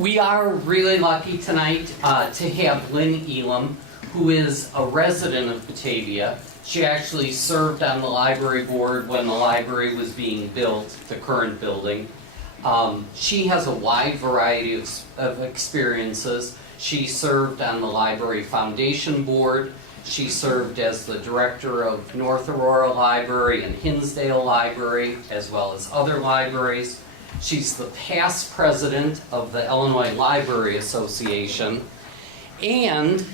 We are really lucky tonight to have Lynn Elam, who is a resident of Batavia. She actually served on the library board when the library was being built, the current building. She has a wide variety of experiences. She served on the Library Foundation Board. She served as the director of North Aurora Library and Hinsdale Library, as well as other libraries. She's the past president of the Illinois Library Association. And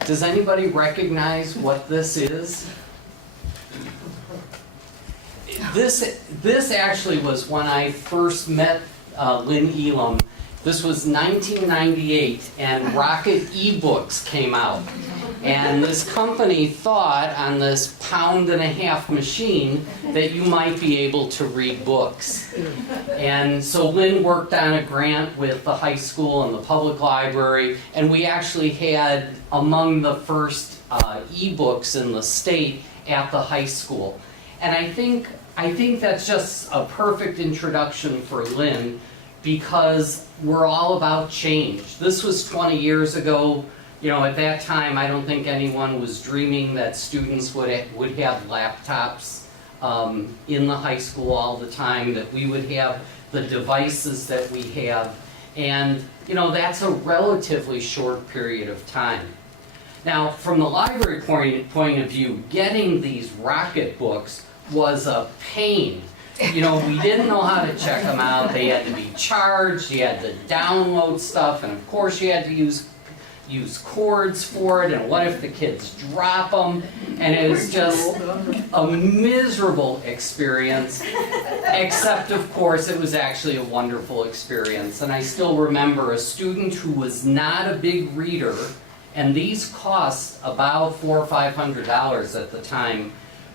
does anybody recognize what this is? This actually was when I first met Lynn Elam. This was 1998, and Rocket eBooks came out. And this company thought on this £1.50 machine that you might be able to read books. And so Lynn worked on a grant with the high school and the public library, and we actually had among the first ebooks in the state at the high school. And I think that's just a perfect introduction for Lynn, because we're all about change. This was 20 years ago. You know, at that time, I don't think anyone was dreaming that students would have laptops in the high school all the time, that we would have the devices that we have. And, you know, that's a relatively short period of time. Now, from the library point of view, getting these Rocket books was a pain. You know, we didn't know how to check them out. They had to be charged. You had to download stuff, and of course you had to use cords for it, and what if the kids drop them? And it was just a miserable experience, except of course it was actually a wonderful experience. And I still remember a student who was not a big reader, and these cost about $400 or $500 at the time,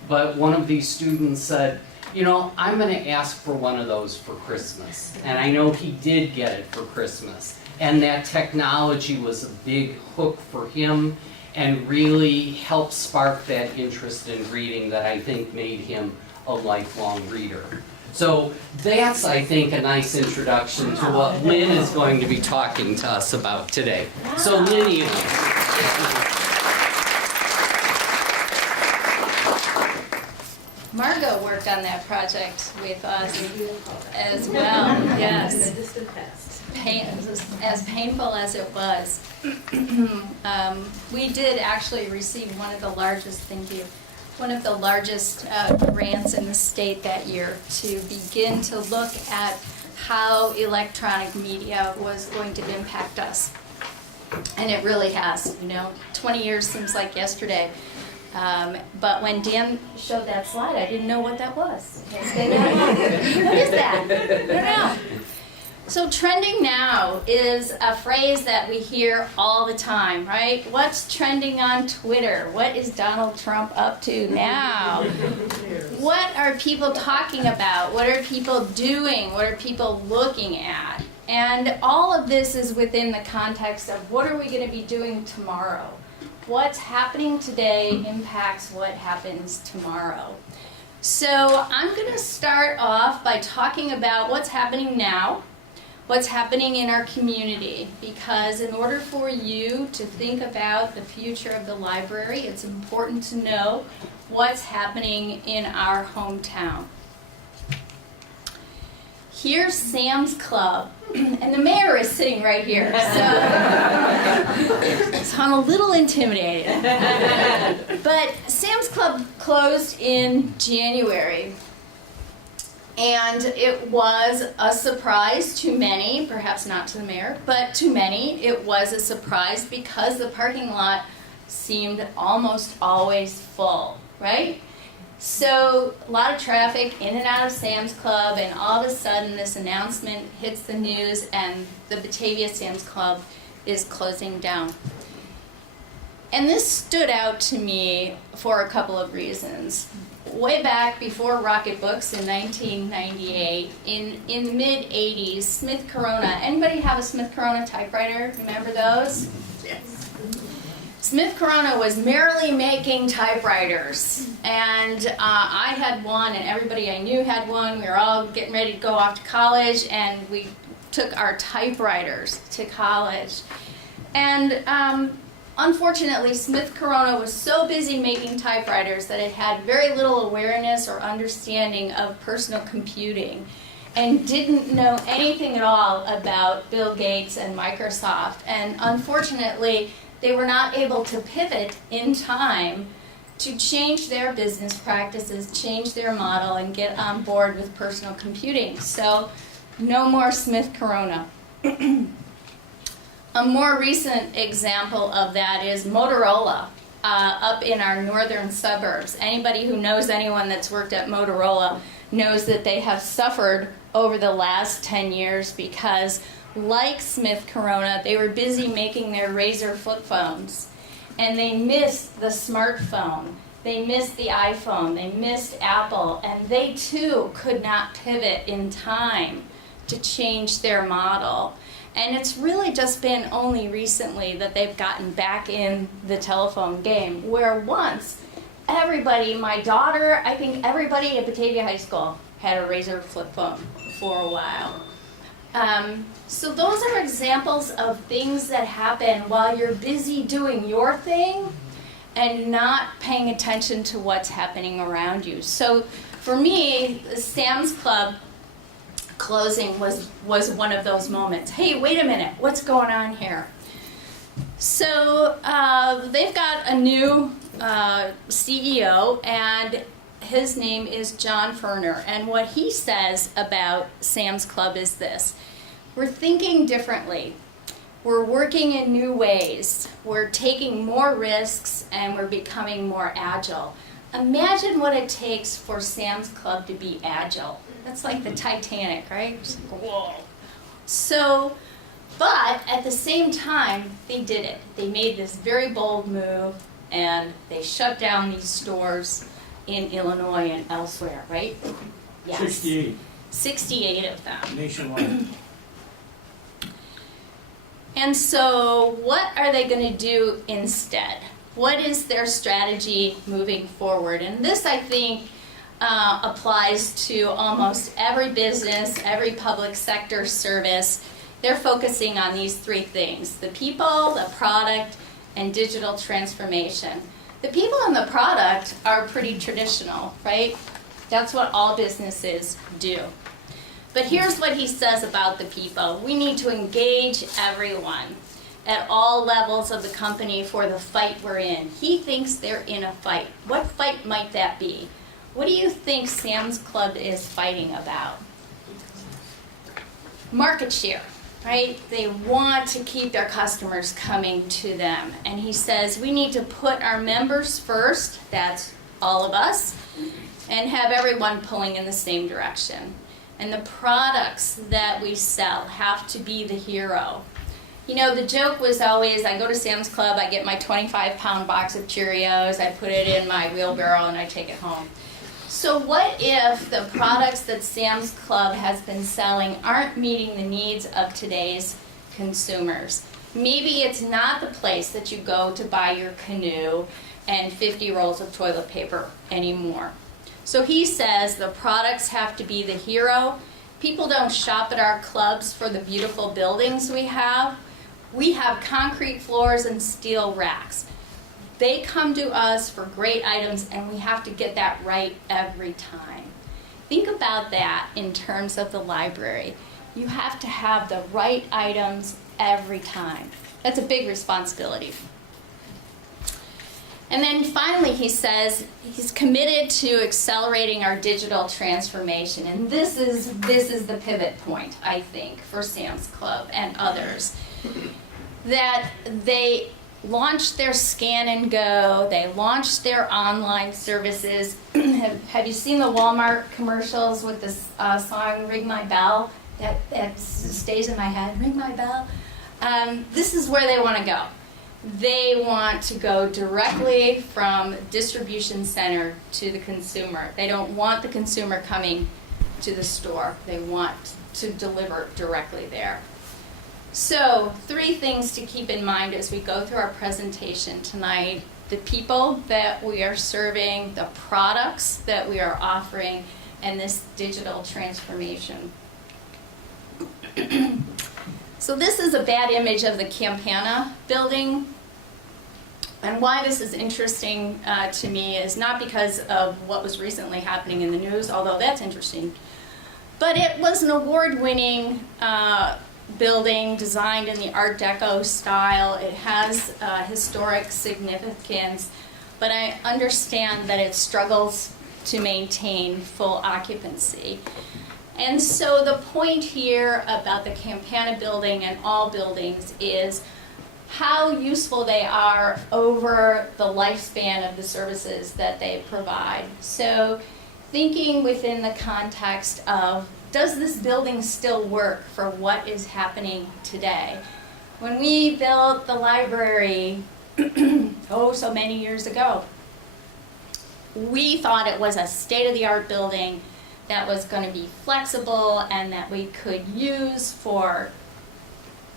but one of these students said, you know, I'm going to ask for one of those for Christmas. And I know he did get it for Christmas. And that technology was a big hook for him and really helped spark that interest in reading that I think made him a lifelong reader. So that's, I think, a nice introduction to what Lynn is going to be talking to us about today. So Lynn Elam. Margot worked on that project with us as well, yes. As painful as it was. We did actually receive one of the largest, grants in the state that year to begin to look at how electronic media was going to impact us. And it really has, you know, 20 years seems like yesterday. But when Dan showed that slide, I didn't know what that was. What is that? I don't know. So trending now is a phrase that we hear all the time, right? What's trending on Twitter? What is Donald Trump up to now? What are people talking about? What are people doing? What are people looking at? And all of this is within the context of what are we going to be doing tomorrow? What's happening today impacts what happens tomorrow. So I'm going to start off by talking about what's happening now, what's happening in our community, because in order for you to think about the future of the library, it's important to know what's happening in our hometown. Here's Sam's Club, and the mayor is sitting right here, so I'm a little intimidated. But Sam's Club closed in January, and it was a surprise to many, perhaps not to the mayor, but to many it was a surprise because the parking lot seemed almost always full, right? So a lot of traffic in and out of Sam's Club, and all of a sudden this announcement hits the news and the Batavia Sam's Club is closing down. And this stood out to me for a couple of reasons. Way back before Rocket Books in 1998, in the mid-'80s, Smith Corona, anybody have a Smith Corona typewriter? Remember those? Yes. Smith Corona was merrily making typewriters, and I had one, and everybody I knew had one. We were all getting ready to go off to college, and we took our typewriters to college. And unfortunately, Smith Corona was so busy making typewriters that it had very little awareness or understanding of personal computing and didn't know anything at all about Bill Gates and Microsoft. And unfortunately, they were not able to pivot in time to change their business practices, change their model, and get on board with personal computing. So, no more Smith Corona. A more recent example of that is Motorola up in our northern suburbs. Anybody who knows anyone that's worked at Motorola knows that they have suffered over the last 10 years because, like Smith Corona, they were busy making their Razr flip phones. And they missed the smartphone. They missed the iPhone. They missed Apple. And they too could not pivot in time to change their model. And it's really just been only recently that they've gotten back in the telephone game, where once everybody, my daughter, I think everybody at Batavia High School had a Razr flip phone for a while. So those are examples of things that happen while you're busy doing your thing and not paying attention to what's happening around you. So for me, the Sam's Club closing was one of those moments. Hey, wait a minute, what's going on here? So they've got a new CEO, and his name is John Furner. And what he says about Sam's Club is this: we're thinking differently. We're working in new ways. We're taking more risks, and we're becoming more agile. Imagine what it takes for Sam's Club to be agile. That's like the Titanic, right? Just like, whoa. So, but at the same time, they did it. They made this very bold move, and they shut down these stores in Illinois and elsewhere, right? Yes. 68 68 of them. nationwide. And so what are they going to do instead? What is their strategy moving forward? And this, I think, applies to almost every business, every public sector service. They're focusing on these three things: the people, the product, and digital transformation. The people and the product are pretty traditional, right? That's what all businesses do. But here's what he says about the people. We need to engage everyone at all levels of the company for the fight we're in. He thinks they're in a fight. What fight might that be? What do you think Sam's Club is fighting about? Market share, right? They want to keep their customers coming to them. And he says we need to put our members first, that's all of us, and have everyone pulling in the same direction. And the products that we sell have to be the hero. You know, the joke was always, I go to Sam's Club, I get my 25-pound box of Cheerios, I put it in my wheelbarrow, and I take it home. So what if the products that Sam's Club has been selling aren't meeting the needs of today's consumers? Maybe it's not the place that you go to buy your canoe and 50 rolls of toilet paper anymore. So he says the products have to be the hero. People don't shop at our clubs for the beautiful buildings we have. We have concrete floors and steel racks. They come to us for great items, and we have to get that right every time. Think about that in terms of the library. You have to have the right items every time. That's a big responsibility. And then finally, he says he's committed to accelerating our digital transformation. And this is the pivot point, I think, for Sam's Club and others. That they launched their Scan and Go, they launched their online services. Have you seen the Walmart commercials with this song, Ring My Bell? That stays in my head, Ring My Bell. This is where they want to go. They want to go directly from distribution center to the consumer. They don't want the consumer coming to the store. They want to deliver directly there. So, 3 things to keep in mind as we go through our presentation tonight: the people that we are serving, the products that we are offering, and this digital transformation. So this is a bad image of the Campana building. And why this is interesting to me is not because of what was recently happening in the news, although that's interesting, but it was an award-winning building designed in the Art Deco style. It has historic significance, but I understand that it struggles to maintain full occupancy. And so the point here about the Campana building and all buildings is how useful they are over the lifespan of the services that they provide. So thinking within the context of, does this building still work for what is happening today? When we built the library, oh, so many years ago, we thought it was a state-of-the-art building that was going to be flexible and that we could use for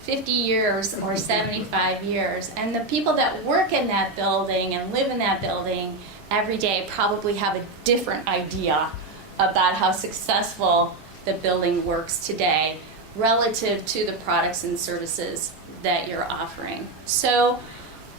50 years or 75 years. And the people that work in that building and live in that building every day probably have a different idea about how successful the building works today relative to the products and services that you're offering. So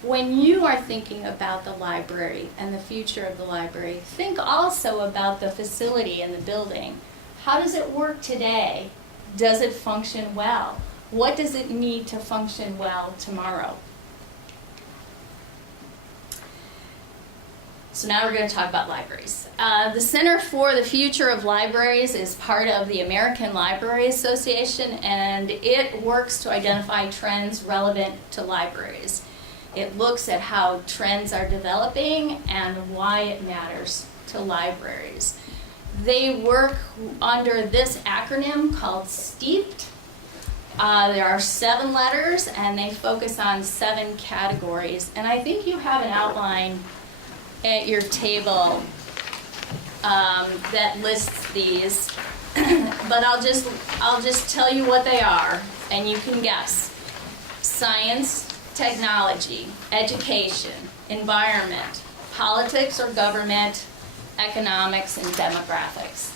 when you are thinking about the library and the future of the library, think also about the facility and the building. How does it work today? Does it function well? What does it need to function well tomorrow? So now we're going to talk about libraries. The Center for the Future of Libraries is part of the American Library Association, and it works to identify trends relevant to libraries. It looks at how trends are developing and why it matters to libraries. They work under this acronym called STEEPed. There are 7 letters, and they focus on 7 categories. And I think you have an outline at your table that lists these, but I'll just tell you what they are, and you can guess. Science, technology, education, environment, politics or government, economics, and demographics.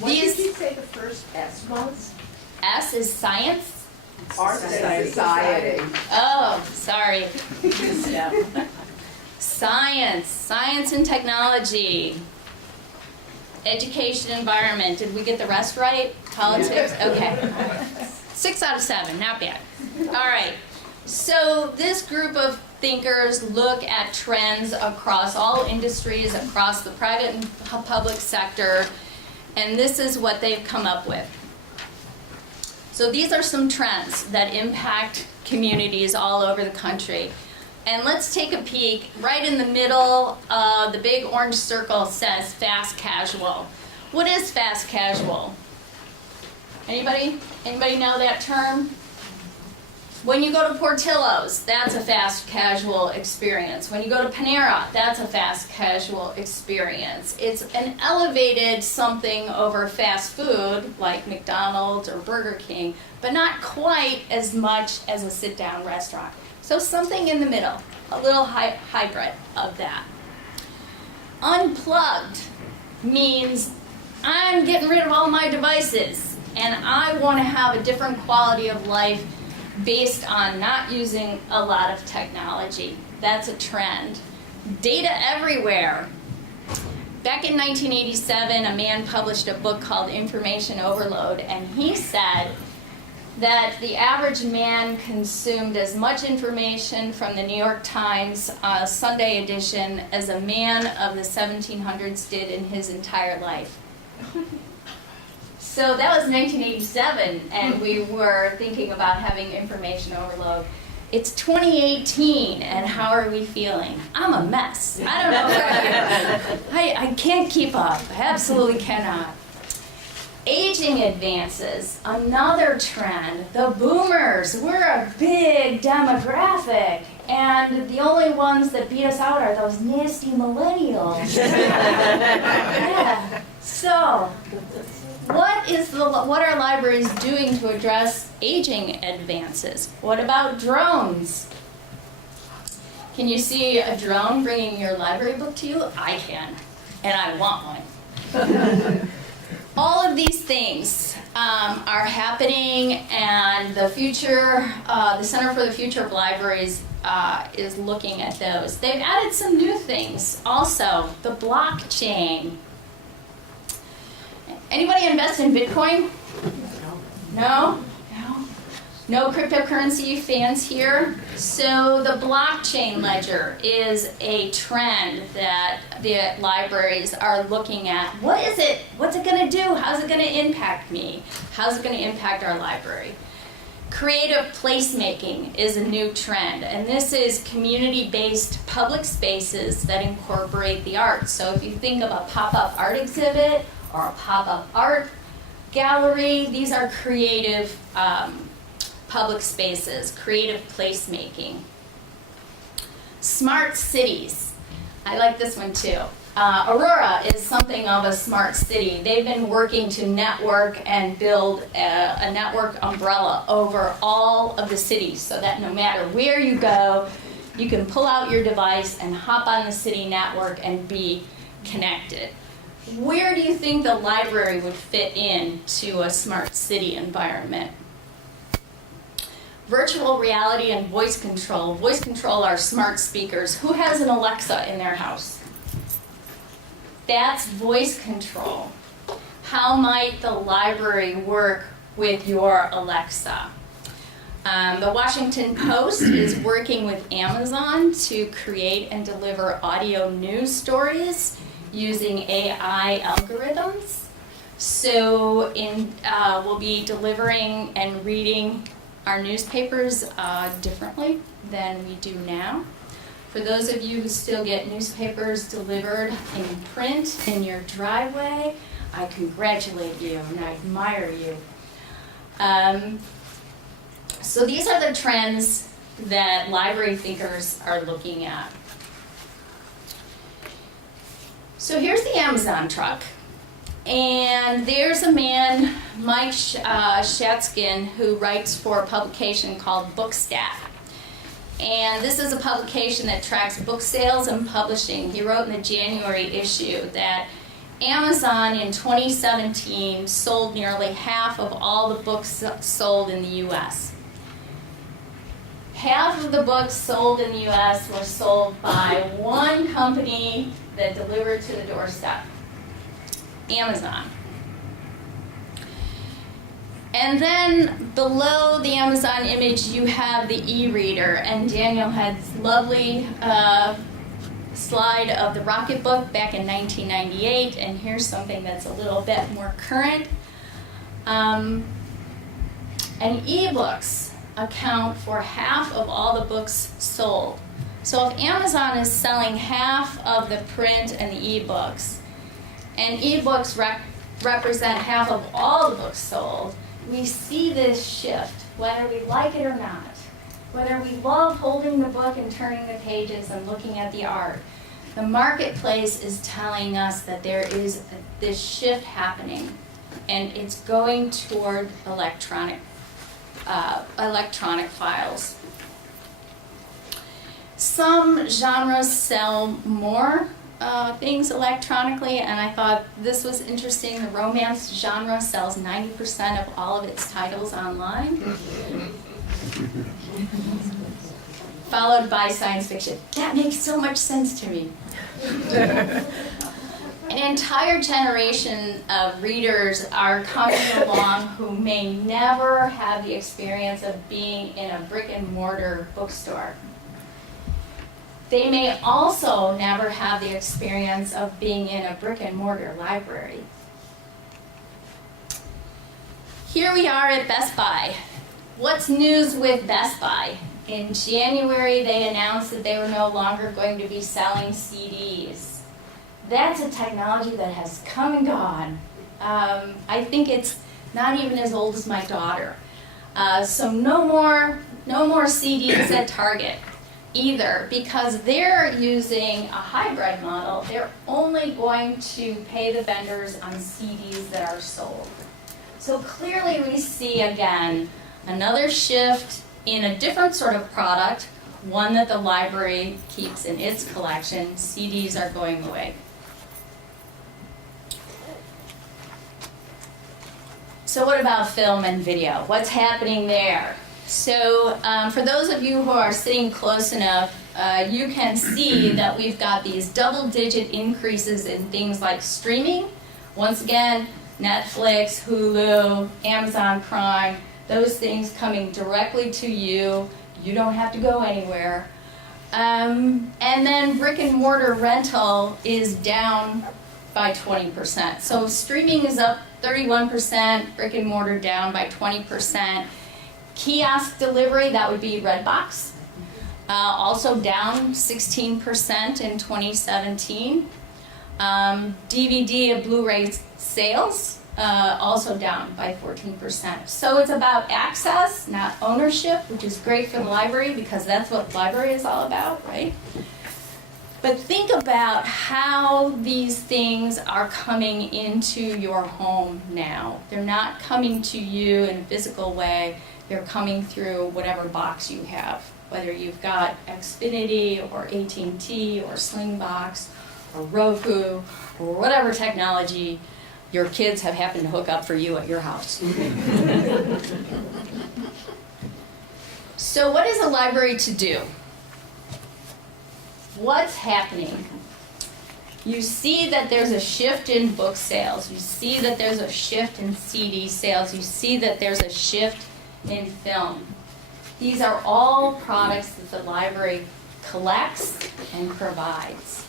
What did you say the first S was? S is science. Art society. Oh, sorry. Science and technology. Education, environment. Did we get the rest right? Politics? Okay. 6 out of 7, not bad. All right. So this group of thinkers look at trends across all industries, across the private and public sector, and this is what they've come up with. So these are some trends that impact communities all over the country. And let's take a peek. Right in the middle, the big orange circle says fast casual. What is fast casual? Anybody? Anybody know that term? When you go to Portillo's, that's a fast casual experience. When you go to Panera, that's a fast casual experience. It's an elevated something over fast food like McDonald's or Burger King, but not quite as much as a sit-down restaurant. So something in the middle, a little hybrid of that. Unplugged means I'm getting rid of all my devices and I want to have a different quality of life based on not using a lot of technology. That's a trend. Data everywhere. Back in 1987, a man published a book called Information Overload, and he said that the average man consumed as much information from the New York Times Sunday edition as a man of the 1700s did in his entire life. So that was 1987, and we were thinking about having information overload. It's 2018, and how are we feeling? I'm a mess. I don't know. I can't keep up. I absolutely cannot. Aging advances, another trend. The boomers, we're a big demographic, and the only ones that beat us out are those nasty millennials. Yeah. So, what are libraries doing to address aging advances? What about drones? Can you see a drone bringing your library book to you? I can, and I want one. all of these things are happening, and the future, the Center for the Future of Libraries is looking at those. They've added some new things also, the blockchain. Anybody invest in Bitcoin? No? No cryptocurrency fans here? So the blockchain ledger is a trend that the libraries are looking at. What is it? What's it going to do? How's it going to impact me? How's it going to impact our library? Creative placemaking is a new trend, and this is community-based public spaces that incorporate the arts. So if you think of a pop-up art exhibit or a pop-up art gallery, these are creative public spaces, creative placemaking. Smart cities. I like this one too. Aurora is something of a smart city. They've been working to network and build a network umbrella over all of the cities so that no matter where you go, you can pull out your device and hop on the city network and be connected. Where do you think the library would fit into a smart city environment? Virtual reality and voice control. Voice control are smart speakers. Who has an Alexa in their house? That's voice control. How might the library work with your Alexa? The Washington Post is working with Amazon to create and deliver audio news stories using AI algorithms. So we'll be delivering and reading our newspapers differently than we do now. For those of you who still get newspapers delivered in print in your driveway, I congratulate you and I admire you. So these are the trends that library thinkers are looking at. So here's the Amazon truck. And there's a man, Mike Shatskin, who writes for a publication called Bookstat. And this is a publication that tracks book sales and publishing. He wrote in the January issue that Amazon in 2017 sold nearly half of all the books sold in the U.S. Half of the books sold in the U.S. were sold by one company that delivered to the doorstep. Amazon. And then below the Amazon image you have the e-reader, and Daniel had lovely slide of the Rocketbook back in 1998, and here's something that's a little bit more current. And ebooks account for half of all the books sold. So if Amazon is selling half of the print and the ebooks, and ebooks represent half of all the books sold, we see this shift, whether we like it or not. Whether we love holding the book and turning the pages and looking at the art. The marketplace is telling us that there is this shift happening, and it's going toward electronic files. Some genres sell more things electronically, and I thought this was interesting. The romance genre sells 90% of all of its titles online, followed by science fiction. That makes so much sense to me. An entire generation of readers are coming along who may never have the experience of being in a brick and mortar bookstore. They may also never have the experience of being in a brick and mortar library. Here we are at Best Buy. What's news with Best Buy? In January, they announced that they were no longer going to be selling CDs. That's a technology that has come and gone. I think it's not even as old as my daughter. So no more CDs at Target either, because they're using a hybrid model. They're only going to pay the vendors on CDs that are sold. So clearly we see again another shift in a different sort of product, one that the library keeps in its collection. CDs are going away. So what about film and video? What's happening there? So for those of you who are sitting close enough, you can see that we've got these double-digit increases in things like streaming. Once again, Netflix, Hulu, Amazon Prime, those things coming directly to you. You don't have to go anywhere. And then brick and mortar rental is down by 20%. So streaming is up 31%, brick and mortar down by 20%. Kiosk delivery, that would be Redbox, also down 16% in 2017. DVD and Blu-ray sales, also down by 14%. So it's about access, not ownership, which is great for the library because that's what the library is all about, right? But think about how these things are coming into your home now. They're not coming to you in a physical way. They're coming through whatever box you have, whether you've got Xfinity or AT&T or Slingbox or Roku or whatever technology your kids have happened to hook up for you at your house. So what is a library to do? What's happening? You see that there's a shift in book sales. You see that there's a shift in CD sales. You see that there's a shift in film. These are all products that the library collects and provides.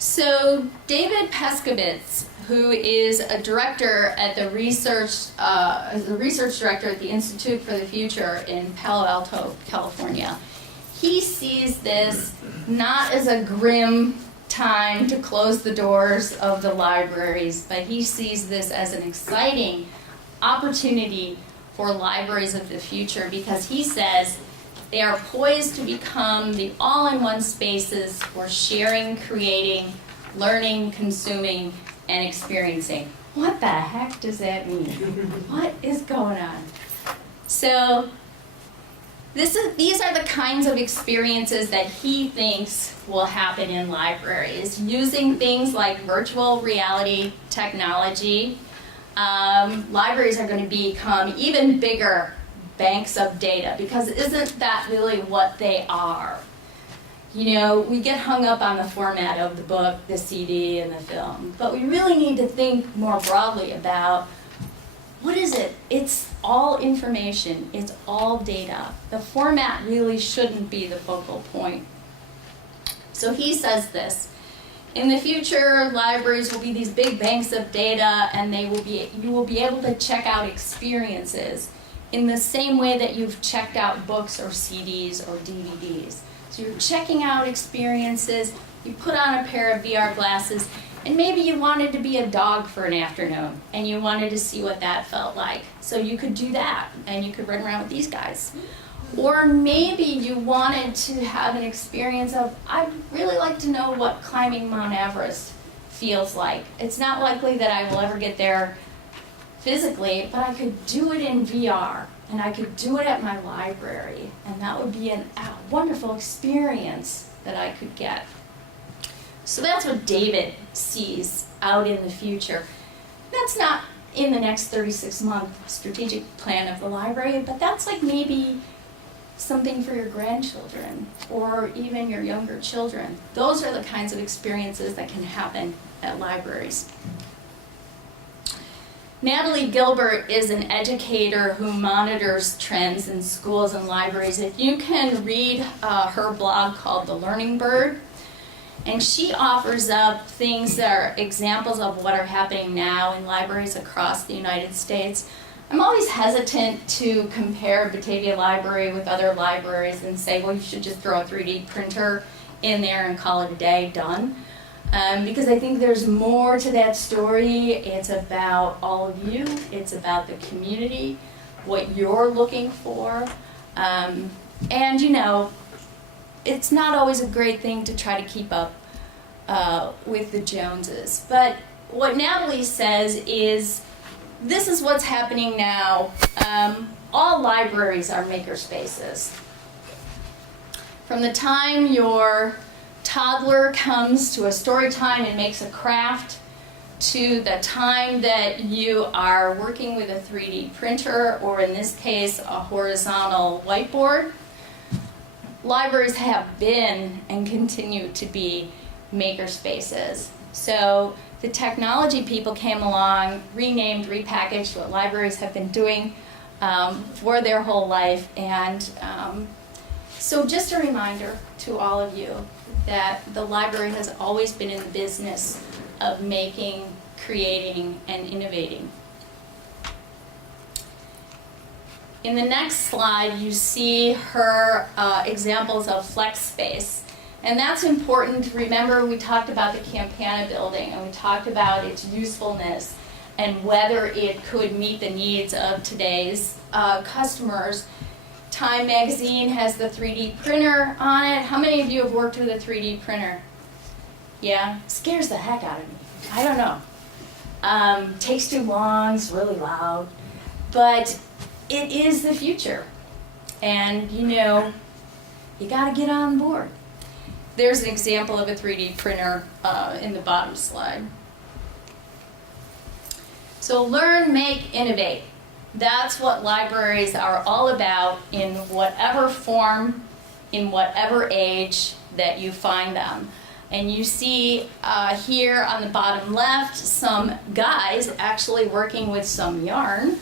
So David Peskovitz, who is a director at the research director at the Institute for the Future in Palo Alto, California, he sees this not as a grim time to close the doors of the libraries, but he sees this as an exciting opportunity for libraries of the future because he says they are poised to become the all-in-one spaces for sharing, creating, learning, consuming, and experiencing. What the heck does that mean? What is going on? So these are the kinds of experiences that he thinks will happen in libraries, using things like virtual reality technology. Libraries are going to become even bigger banks of data because isn't that really what they are? You know, we get hung up on the format of the book, the CD, and the film, but we really need to think more broadly about what is it? It's all information. It's all data. The format really shouldn't be the focal point. So he says this. In the future, libraries will be these big banks of data, and you will be able to check out experiences in the same way that you've checked out books or CDs or DVDs. So you're checking out experiences, you put on a pair of VR glasses, and maybe you wanted to be a dog for an afternoon, and you wanted to see what that felt like. So you could do that, and you could run around with these guys. Or maybe you wanted to have an experience of, I'd really like to know what climbing Mount Everest feels like. It's not likely that I will ever get there physically, but I could do it in VR, and I could do it at my library, and that would be a wonderful experience that I could get. So that's what David sees out in the future. That's not in the next 36-month strategic plan of the library, but that's like maybe something for your grandchildren or even your younger children. Those are the kinds of experiences that can happen at libraries. Natalie Gilbert is an educator who monitors trends in schools and libraries. If you can read her blog called The Learning Bird, and she offers up things that are examples of what are happening now in libraries across the United States. I'm always hesitant to compare Batavia Library with other libraries and say, well, you should just throw a 3D printer in there and call it a day, done. Because I think there's more to that story. It's about all of you. It's about the community, what you're looking for. And you know, it's not always a great thing to try to keep up with the Joneses. But what Natalie says is, this is what's happening now. All libraries are maker spaces. From the time you're toddler comes to a story time and makes a craft, to the time that you are working with a 3D printer, or in this case, a horizontal whiteboard, libraries have been and continue to be maker spaces. So the technology people came along, renamed, repackaged what libraries have been doing for their whole life. And so just a reminder to all of you that the library has always been in the business of making, creating, and innovating. In the next slide, you see her examples of flex space. And that's important. Remember, we talked about the Campana building, and we talked about its usefulness and whether it could meet the needs of today's customers. Time magazine has the 3D printer on it. How many of you have worked with a 3D printer? Yeah? Scares the heck out of me. I don't know. Takes too long, it's really loud. But it is the future. And you know, you gotta get on board. There's an example of a 3D printer in the bottom slide. So learn, make, innovate. That's what libraries are all about in whatever form, in whatever age that you find them. And you see here on the bottom left some guys actually working with some yarn.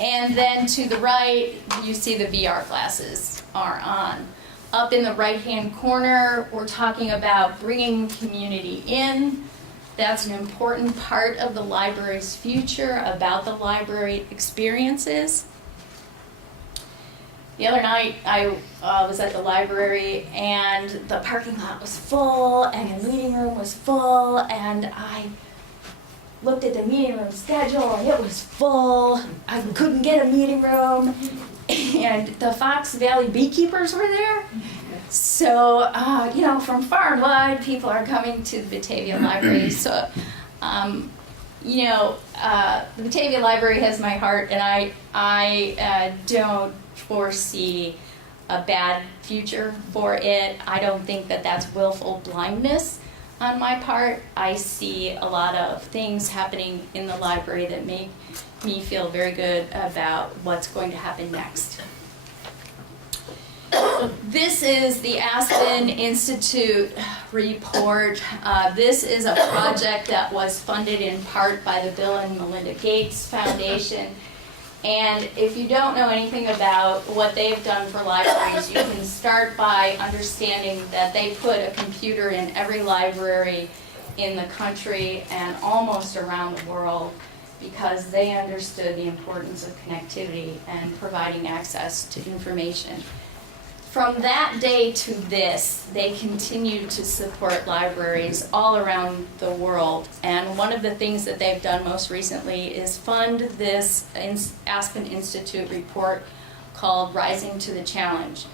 And then to the right, you see the VR glasses are on. Up in the right-hand corner, we're talking about bringing community in. That's an important part of the library's future, about the library experiences. The other night, I was at the library, and the parking lot was full, and the meeting room was full, and I looked at the meeting room schedule, and it was full. I couldn't get a meeting room, and the Fox Valley beekeepers were there. So, you know, from far and wide, people are coming to the Batavia Library. So, you know, the Batavia Library has my heart, and I don't foresee a bad future for it. I don't think that that's willful blindness on my part. I see a lot of things happening in the library that make me feel very good about what's going to happen next. This is the Aspen Institute report. This is a project that was funded in part by the Bill and Melinda Gates Foundation. And if you don't know anything about what they've done for libraries, you can start by understanding that they put a computer in every library in the country and almost around the world, because they understood the importance of connectivity and providing access to information. From that day to this, they continue to support libraries all around the world. And one of the things that they've done most recently is fund this Aspen Institute report called Rising to the Challenge,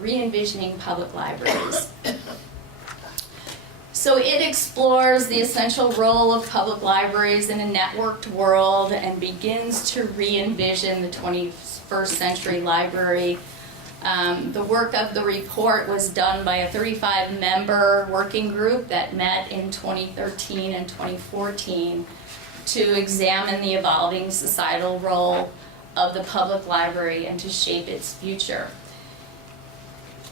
Re-envisioning Public Libraries. So it explores the essential role of public libraries in a networked world and begins to re-envision the 21st century library. The work of the report was done by a 35-member working group that met in 2013 and 2014 to examine the evolving societal role of the public library and to shape its future.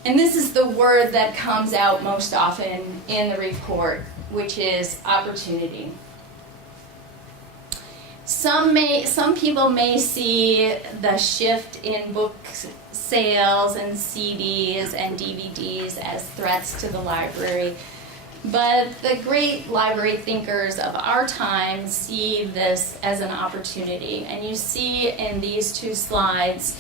And this is the word that comes out most often in the report, which is opportunity. Some people may see the shift in book sales and CDs and DVDs as threats to the library, but the great library thinkers of our time see this as an opportunity. And you see in these two slides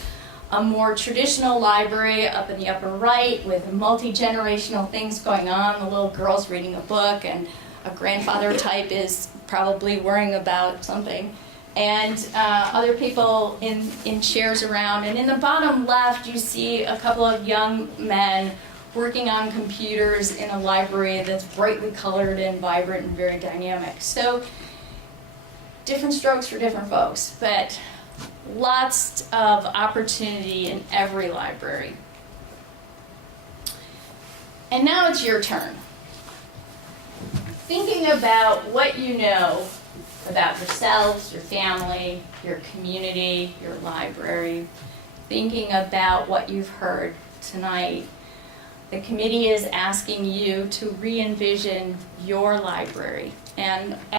a more traditional library up in the upper right with multi-generational things going on. The little girl's reading a book and a grandfather type is probably worrying about something. And other people in chairs around. And in the bottom left, you see a couple of young men working on computers in a library that's brightly colored and vibrant and very dynamic. So different strokes for different folks, but lots of opportunity in every library. And now it's your turn. Thinking about what you know about yourselves, your family, your community, your library, thinking about what you've heard tonight, the committee is asking you to re-envision your library. And